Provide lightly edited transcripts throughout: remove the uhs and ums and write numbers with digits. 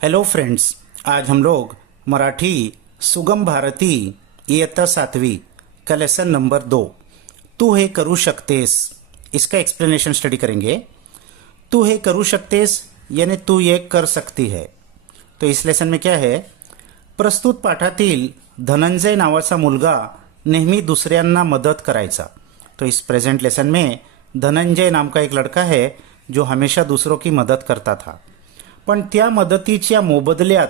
Hello friends, आज हम लोग मराठी सुगम भारती इयत्ता 7वीं का लेसन नंबर 2 तू हे करू शकतेस इसका एक्सप्लेनेशन स्टडी करेंगे। तू हे करू शकतेस यानी तू ये कर सकती है। तो इस लेसन में क्या है, प्रस्तुत पाठातील धनंजय नावाचा मुलगा नेहमी दुसऱ्यांना मदत करायचा। तो इस प्रेजेंट लेसन में धनंजय नाम का एक लड़का है जो हमेशा दूसरों की मदद करता था, पण त्या मदतीच्या मोबदल्यात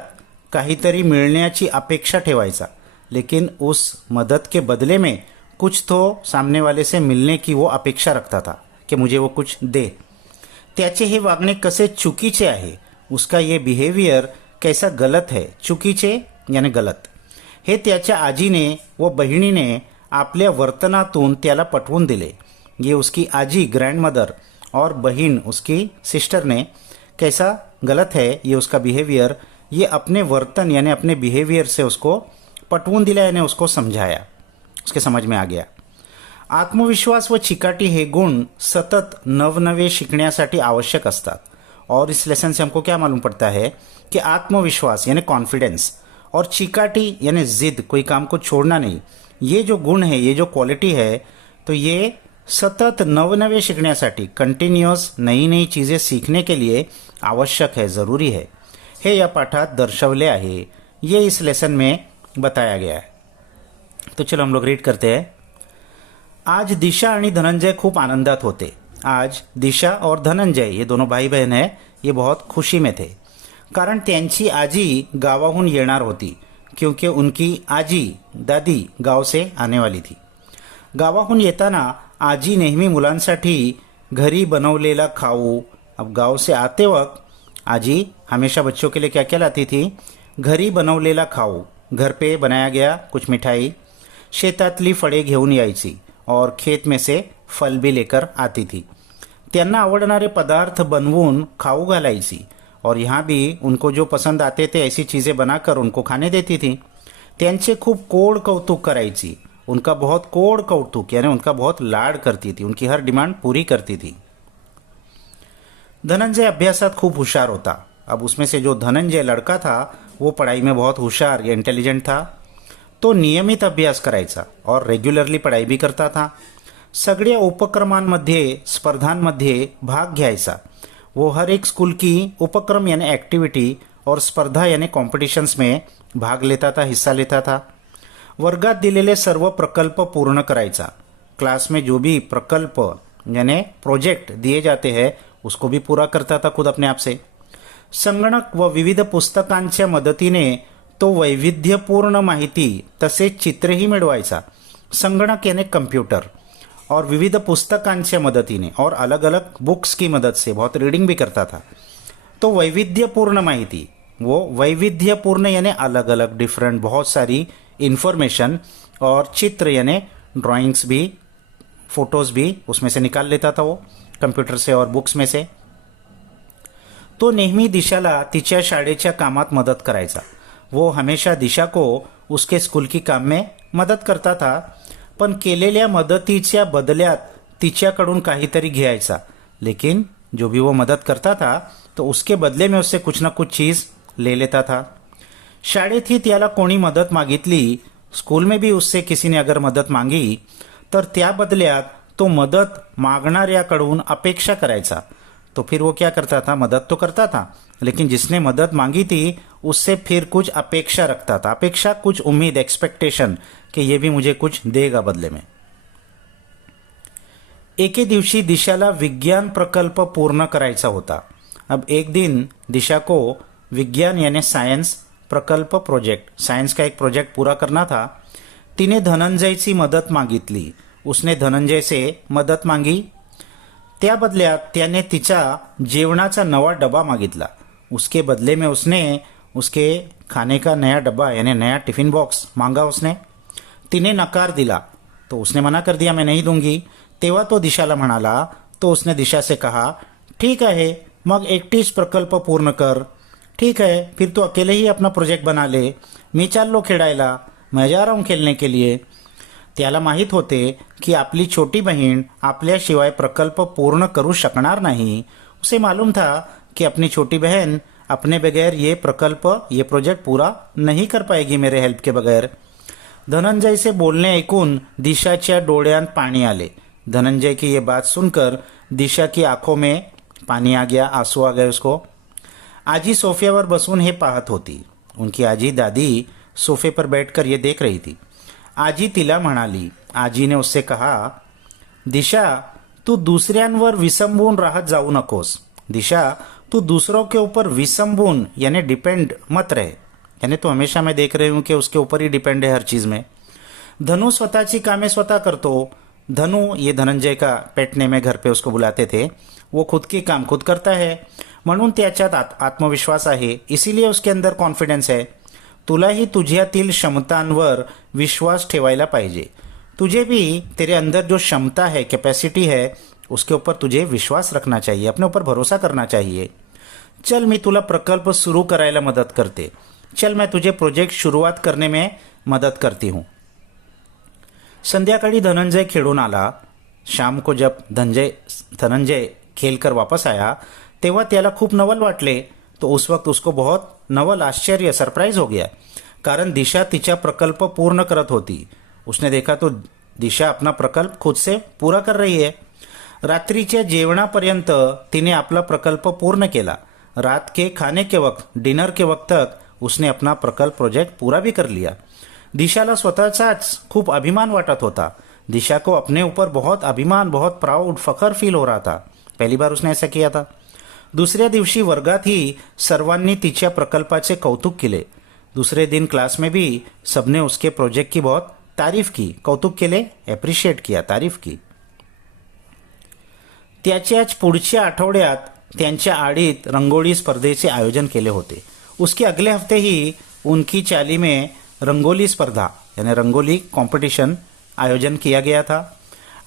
काहीतरी मिळण्याची अपेक्षा ठेवायचा, लेकिन उस मदद के बदले में कुछ तो सामने वाले से मिलने की वो अपेक्षा रखता था कि मुझे वो कुछ दे। त्याचे हे वागणे कसे चुकीचे आहे, उसका ये बिहेवियर कैसा गलत है, चुकीचे यानी गलत, हे त्याच्या आजीने व बहिणीने आपल्या वर्तनातून त्याला पटवून दिले। ये उसकी आजी ग्रैंडमदर और बहन उसकी सिस्टर ने कैसा गलत है ये उसका बिहेवियर, ये अपने वर्तन यानी अपने बिहेवियर से उसको पटवून दिला यानी उसको समझाया, उसके समझ में आ गया। आत्मविश्वास व चिकाटी हे गुण सतत नवनवे शिकण्यासाठी आवश्यक असतात। और इस लेसन से हमको क्या मालूम पड़ता है कि आत्मविश्वास यानी कॉन्फिडेंस और चिकाटी यानी जिद, कोई काम को छोड़ना नहीं, ये जो गुण है, ये जो क्वालिटी है, तो ये सतत नवनवे शिकण्यासाठी कंटिन्यूअस नई नई चीज़ें सीखने के लिए आवश्यक है, ज़रूरी है, हे या पाठात दर्शवले आहे, ये इस लेसन में बताया गया है। तो चलो हम लोग रीड करते हैं। आज दिशा आणि धनंजय खूप आनंदात होते। आज दिशा और धनंजय ये दोनों भाई बहन हैं, ये बहुत खुशी में थे, कारण त्यांची आजी गावाहून येणार होती, क्योंकि उनकी आजी दादी गाव से आने वाली थी। गावाहून येताना आजी नेहमी मुलांसाठी घरी बनवलेला खाऊ, अब गांव से आते वक्त आजी हमेशा बच्चों के लिए क्या क्या लाती थी, घरी बनवलेला खाऊ, घर पे बनाया गया कुछ मिठाई, शेतातली फळे घेऊन यायची और खेत में से फल भी लेकर आती थी। त्यांना आवडणारे पदार्थ बनवून खाऊ घालायची और यहाँ भी उनको जो पसंद आते थे ऐसी चीज़ें बनाकर उनको खाने देती थी। त्यांचे खूप कोड कौतुक करायची, उनका बहुत कोड कौतुक यानी उनका बहुत लाड करती थी, उनकी हर डिमांड पूरी करती थी। धनंजय अभ्यासात खूब होशियार होता। अब उसमें से जो धनंजय लड़का था वो पढ़ाई में बहुत होशियार या इंटेलिजेंट था, तो नियमित अभ्यास करायचा और रेग्युलरली पढ़ाई भी करता था। सगळ्या उपक्रमांमध्ये स्पर्धांमध्ये भाग घ्यायचा। वो हर एक स्कूल की उपक्रम यानी एक्टिविटी और स्पर्धा यानी कॉम्पिटिशन्स में भाग लेता था, हिस्सा लेता था। वर्गात दिलेले सर्व प्रकल्प पूर्ण करायचा। क्लास में जो भी प्रकल्प यानी प्रोजेक्ट दिए जाते हैं उसको भी पूरा करता था खुद अपने आप से। संगणक व विविध पुस्तकांच्या मदतीने तो वैविध्यपूर्ण माहिती तसेच चित्रही मिळवायचा। संगणक यानी कंप्यूटर और विविध पुस्तकांच्या मदतीने और अलग अलग बुक्स की मदद से बहुत रीडिंग भी करता था। तो वैविध्यपूर्ण माहिती, वो वैविध्यपूर्ण यानी अलग अलग डिफरेंट बहुत सारी इंफॉर्मेशन, और चित्र यानी ड्राइंग्स भी, फोटोज़ भी उसमें से निकाल लेता था वो कंप्यूटर से और बुक्स में से। तो नेहमी दिशाला तिच्या शाळेच्या कामात मदत करायचा। वो हमेशा दिशा को उसके स्कूल की काम में मदत करता था, पण केलेल्या मदतीच्या बदल्यात तिच्याकडून काहीतरी घ्यायचा, लेकिन जो भी वो मदत करता था तो उसके बदले में उससे कुछ ना कुछ चीज़ ले लेता था। शाळेत ही त्याला कोणी मदत मागितली, स्कूल में भी उससे किसी ने अगर मदत मांगी तर त्या बदल्यात तो मदत मागणाऱ्याकडून अपेक्षा करायचा। तो फिर वो क्या करता था, मदत तो करता था, लेकिन जिसने मदत मांगी थी उससे फिर कुछ अपेक्षा रखता था। अपेक्षा कुछ उम्मीद, एक्सपेक्टेशन कि ये भी मुझे कुछ देगा बदले में। एके दिवशी दिशाला विज्ञान प्रकल्प पूर्ण करायचा होता। अब एक दिन दिशा को विज्ञान यानी साइंस प्रकल्प प्रोजेक्ट, साइंस का एक प्रोजेक्ट पूरा करना था। तिने धनंजयची मदत मागितली, उसने धनंजय से मदत मांगी। त्या बदल्यात त्याने तिचा जेवणाचा नवा डबा मागितला। उसके बदले में उसने उसके खाने का नया डब्बा यानी नया टिफिन बॉक्स मांगा उसने। तिने नकार दिला, तो उसने मना कर दिया, मैं नहीं दूंगी। तेव्हा तो दिशाला म्हणाला, तो उसने दिशा से कहा, ठीक आहे मग एकटीच प्रकल्प पूर्ण कर। ठीक है, फिर तो अकेले ही अपना प्रोजेक्ट बना ले, मी चाललो खेळायला, मैं जा रहा हूँ खेलने के लिए। त्याला माहीत होते की आपली छोटी बहीण आपल्याशिवाय प्रकल्प पूर्ण करू शकणार नाही। उसे मालूम था कि अपनी छोटी बहन अपने बगैर ये प्रोजेक्ट पूरा नहीं कर पाएगी मेरे हेल्प के बगैर. धनंजयचे बोलणे ऐकून दिशाच्या डोळ्यात पाणी आले. धनंजय की ये बात सुनकर दिशा की आंखों में पानी आ गया, आंसू आ गए उसको. आजी सोफे बसून हे पाहत होती. उनकी आजी दादी सोफे पर बैठकर ये देख रही थी. आजी तिला म्हणाली. आजी ने उससे कहा, दिशा तू दूसऱ्यांवर विसंबून राहत जाऊ नकोस. दिशा तू दूसरों के ऊपर विसंबून यानी डिपेंड मत रहे. यानी तो हमेशा मैं देख रही हूं कि उसके ऊपर ही डिपेंड है हर चीज में. धनु स्वतःची कामे स्वतः करतो. धनु ये धनंजय का पेट नेम है, घर पे उसको बुलाते थे. वो खुद के काम खुद करता है म्हणून त्याच्यात आत्मविश्वास आहे, इसीलिए उसके अंदर कॉन्फिडन्स है. तुलाही तुझ्यातील क्षमतांवर विश्वास ठेवायला पाहिजे. तुझे भी तेरे अंदर जो क्षमता है, कैपेसिटी है, उसके ऊपर तुझे विश्वास रखना चाहिए, अपने ऊपर भरोसा करना चाहिए. चल मी तुला प्रकल्प सुरू करायला मदत करते. चल मैं तुझे प्रोजेक्ट शुरुआत करने में मदद करती हूँ. संध्याकाळी धनंजय खेळून आला. शाम को जब धनंजय खेलकर वापस आया तेव्हा त्याला खूप नवल वाटले. तो उस वक्त उसको बहुत नवल आश्चर्य सरप्राइज हो गया, कारण दिशा तिचा प्रकल्प पूर्ण करत होती. उसने देखा तो दिशा अपना प्रकल्प खुद से पूरा कर रही है. रात्रीच्या जेवणापर्यंत तिने आपला प्रकल्प पूर्ण केला. रात के खाने के वक्त, डिनर के वक्त तक उसने अपना प्रकल्प प्रोजेक्ट पूरा भी कर लिया. दिशाला स्वतःचाच खूप अभिमान वाटत होता. दिशा को अपने ऊपर बहुत अभिमान, बहुत प्राउड, फखर फील हो रहा था. पहली बार उसने ऐसा किया था. दुसऱ्या दिवशी वर्गातही सर्वांनी तिच्या प्रकल्पाचे कौतुक केले. दूसरे दिन क्लास में भी सबने उसके प्रोजेक्ट की बहुत तारीफ की, कौतुक केले, एप्रिशिएट किया, तारीफ की. त्याच्याच पुढच्या आठवड्यात त्यांच्या आडीत रंगोली स्पर्धेचे आयोजन केले होते. उसके अगले हफ्ते ही उनकी चाली में रंगोली स्पर्धा यानी रंगोली कंपटीशन आयोजन किया गया था.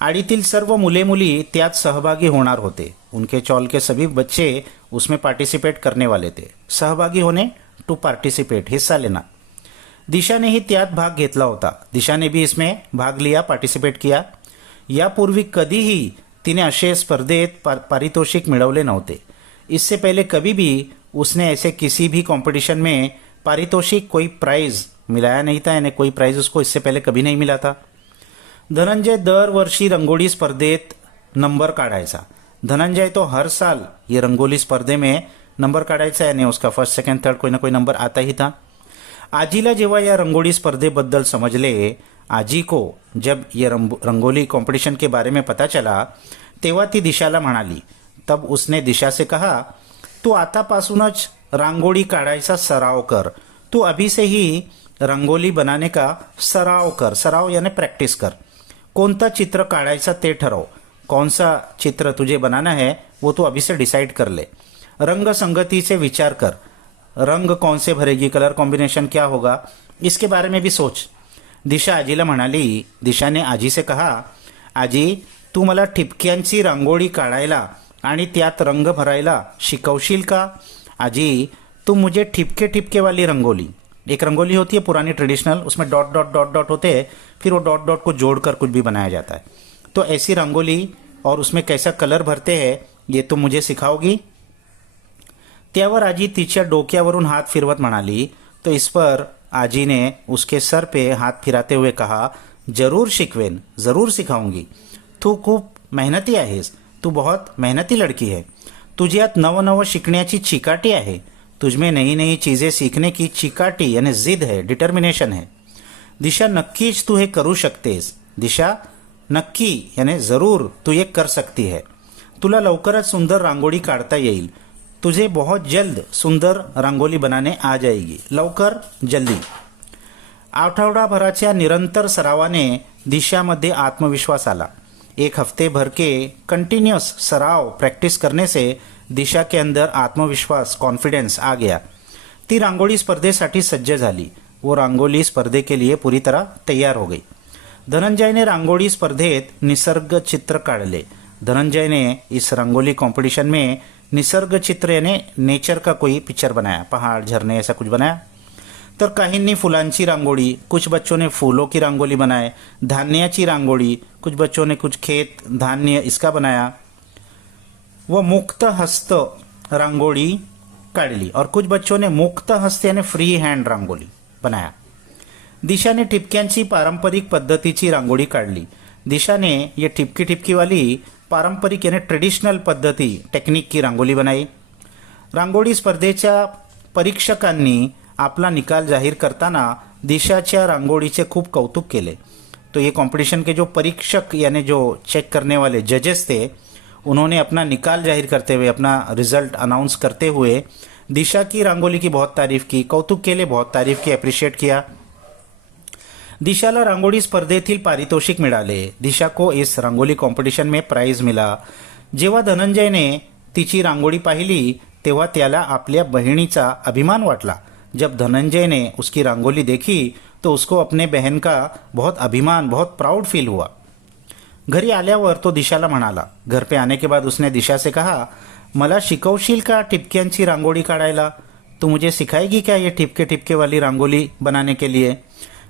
आडीतील सर्व मुले मुली त्यात सहभागी होणार होते. उनके चौल के सभी बच्चे उसमें पार्टिसिपेट करने वाले थे. सहभागी होने, टू पार्टिसिपेट, हिस्सा लेना. दिशा ने ही त्यात भाग घेतला होता. दिशा ने भी इसमें भाग लिया, पार्टिसिपेट किया. यापूर्वी कधीही तिने असे स्पर्धेत पारितोषिक मिळवले नव्हते. इससे पहले कभी भी उसने ऐसे किसी भी कंपटीशन में पारितोषिक, कोई प्राइज मिलाया नहीं था, यानी कोई प्राइज उसको इससे पहले कभी नहीं मिला था. धनंजय दरवर्षी रंगोली स्पर्धेत नंबर काढायचा. धनंजय तो हर साल ये रंगोली स्पर्धे में नंबर काढायचा, यानी उसका फर्स्ट, सेकंड, थर्ड कोई ना कोई नंबर आता ही था. आजीला जेव्हा या रंगोली स्पर्धेबद्दल समजले, आजी को जब ये रंगोली कंपटीशन के बारे में पता चला, तेव्हा ती दिशाला म्हणाली. तब उसने दिशा से कहा, तू आतापासूनच रांगोळी काढायचा सराव कर. तू अभी से ही रंगोली बनाने का सराव कर. सराव यानी प्रैक्टिस कर. कोणता चित्र काढायचा ते ठरव. कौन सा चित्र तुझे बनाना है वो तू अभी से डिसाइड कर ले. रंग संगति से विचार कर. रंग कौन से भरेगी, कलर कॉम्बिनेशन क्या होगा, इसके बारे में भी सोच. दिशा आजीला म्हणाली. दिशाने आजी से कहा, आजी तू मला ठिपक्यांची रांगोळी काढायला आणि त्यात रंग भरायला शिकवशील का. आजी तुम मुझे ठिपके ठिपके वाली रंगोली, एक रंगोली होती है पुरानी ट्रेडिशनल, उसमें डॉट डॉट डॉट डॉट होते हैं, फिर वो डॉट डॉट को जोड़कर कुछ भी बनाया जाता है. तो ऐसी रंगोली और उसमें कैसा कलर भरते हैं ये तुम मुझे सिखाओगी. त्यावर आजी तिच्या डोक्यावरून हात फिरवत म्हणाली. तो इस पर आजी ने उसके सर पे हाथ फिराते हुए कहा, जरूर शिकवेन, जरूर सिखाऊंगी. तू खूप मेहनती आहेस. तू बहुत मेहनती लड़की है. तुझ्यात नवनवं शिकण्याची चिकाटी आहे. तुझमें नई नई चीजें सीखने की चिकाटी यानी जिद है, डिटर्मिनेशन है. दिशा नक्कीच तू हे करू शकतेस. दिशा नक्की यानी जरूर तू ये कर सकती है. तुला लवकरच सुंदर रांगोळी काढता येईल. तुझे बहुत जल्द सुंदर रंगोली बनाने आ जाएगी. लवकर, जल्दी. आठवडाभराच्या निरंतर सरावाने दिशामध्ये आत्मविश्वास आला. एक हफ्ते भर के कंटिन्यूस सराव, प्रैक्टिस करने से दिशा के अंदर आत्मविश्वास, कॉन्फिडेंस आ गया. ती रांगोली स्पर्धेसाठी सज्ज झाली. वो रांगोली स्पर्धे के लिए पूरी तरह तैयार हो गई. धनंजय ने रांगोली स्पर्धेत निसर्ग चित्र काढले. धनंजय ने इस रंगोली कंपटीशन में निसर्ग चित्र यानी नेचर का कोई पिक्चर बनाया, पहाड़, झरने, ऐसा कुछ बनाया. तर काहींनी फुलांची रांगोळी, कुछ बच्चों ने फूलों की रांगोली बनाए. धान्याची रांगोळी, कुछ बच्चों ने कुछ खेत, धान्य इसका बनाया. वो मुक्त हस्त रांगोळी काढली और कुछ बच्चों ने मुक्त हस्त यानी फ्री हँड रांगोली बनाया. दिशाने ठिपक्यांची पारंपरिक पद्धतीची रांगोळी काढली. दिशाने ये ठिपकी ठिपकी वाली पारंपरिक यानी ट्रेडिशनल पद्धती टेक्निक की रांगोली बनाई. रांगोळी स्पर्धेच्या परीक्षकांनी आपला निकाल जाहीर करताना दिशाच्या रांगोळीचे खूप कौतुक केले. तो ये कंपटीशन के जो परीक्षक यानी जो चेक करने वाले जजेस थे, उन्होंने अपना निकाल जाहिर करते हुए, अपना रिजल्ट अनाउंस करते हुए दिशा की रंगोली की बहुत तारीफ की, कौतुक केले, बहुत तारीफ की, अप्रिशिएट किया. दिशाला रांगोळी स्पर्धेतील पारितोषिक मिळाले. दिशा को इस रांगोली कॉम्पिटिशन में प्राइज मिला. जेव्हा धनंजयने तिची रांगोळी पाहिली तेव्हा त्याला आपल्या बहिणीचा अभिमान वाटला. जब धनंजय ने उसकी रंगोली देखी तो उसको अपने बहन का बहुत अभिमान, बहुत प्राउड फील हुआ. घरी आल्यावर तो दिशाला म्हणाला. घर पे आने के बाद उसने दिशा से कहा, मला शिकवशील का ठिपक्यांची रांगोळी काढायला? तू मुझे सिखाएगी क्या ये ठिपके ठिपके वाली रांगोली बनाने के लिए?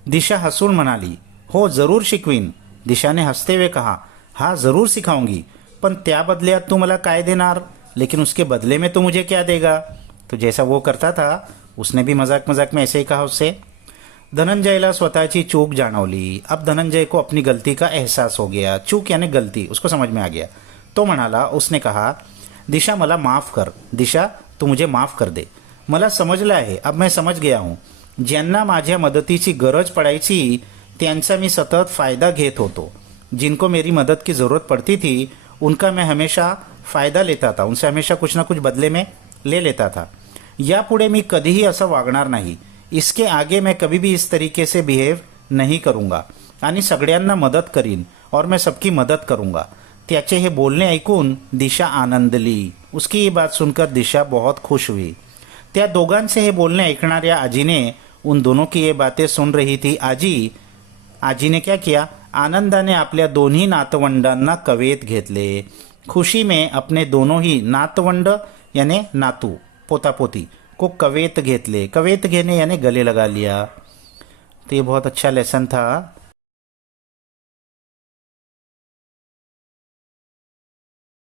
दिशा हसून म्हणाली, हो जरूर शिकवीन. दिशाने हंसते हुए कहा, हाँ जरूर सिखाऊंगी, पण त्या बदल्यात तू मला काय देणार? लेकिन उसके बदले में तू मुझे क्या देगा? तो जैसा वो करता था उसने भी मजाक मजाक में ऐसे ही कहा उससे. धनंजयला स्वतःची चूक जाणवली. अब धनंजय को अपनी गलती का एहसास हो गया. चूक यानी गलती उसको समझ में आ गया. तो म्हणाला, उसने कहा, दिशा मला माफ कर. दिशा तू मुझे माफ कर दे. मला समजलं आहे, अब मैं समझ गया हूँ. ज्यांना माझ्या मदतीची गरज पडायची त्यांचा मी सतत फायदा घेत होतो. जिनको मेरी मदद की जरूरत पड़ती थी उनका मैं हमेशा फायदा लेता था, उनसे हमेशा कुछ ना कुछ बदले में ले लेता था. यापुढे मी कधीही असं वागणार नाही. इसके आगे मैं कभी भी इस तरीके से बिहेव नहीं करूंगा आणि सगळ्यांना मदत करीन और मैं सबकी मदद करूंगा. त्याचे हे बोलणे ऐकून दिशा आनंदली. उसकी ये बात सुनकर दिशा बहुत खुश हुई. त्या दोघांचे हे बोलणे ऐकणाऱ्या आजीने उन दोनों की ये बातें सुन रही थी. आजी ने क्या किया, आनंदाने आपल्या दोन्ही नातवंडांना कवेत घेतले. खुशी में अपने दोनों ही नातवंड यानी नातू पोता पोती को कवेत घेतले. कवेत घेने यानी गले लगा लिया. तो ये बहुत अच्छा लेसन था.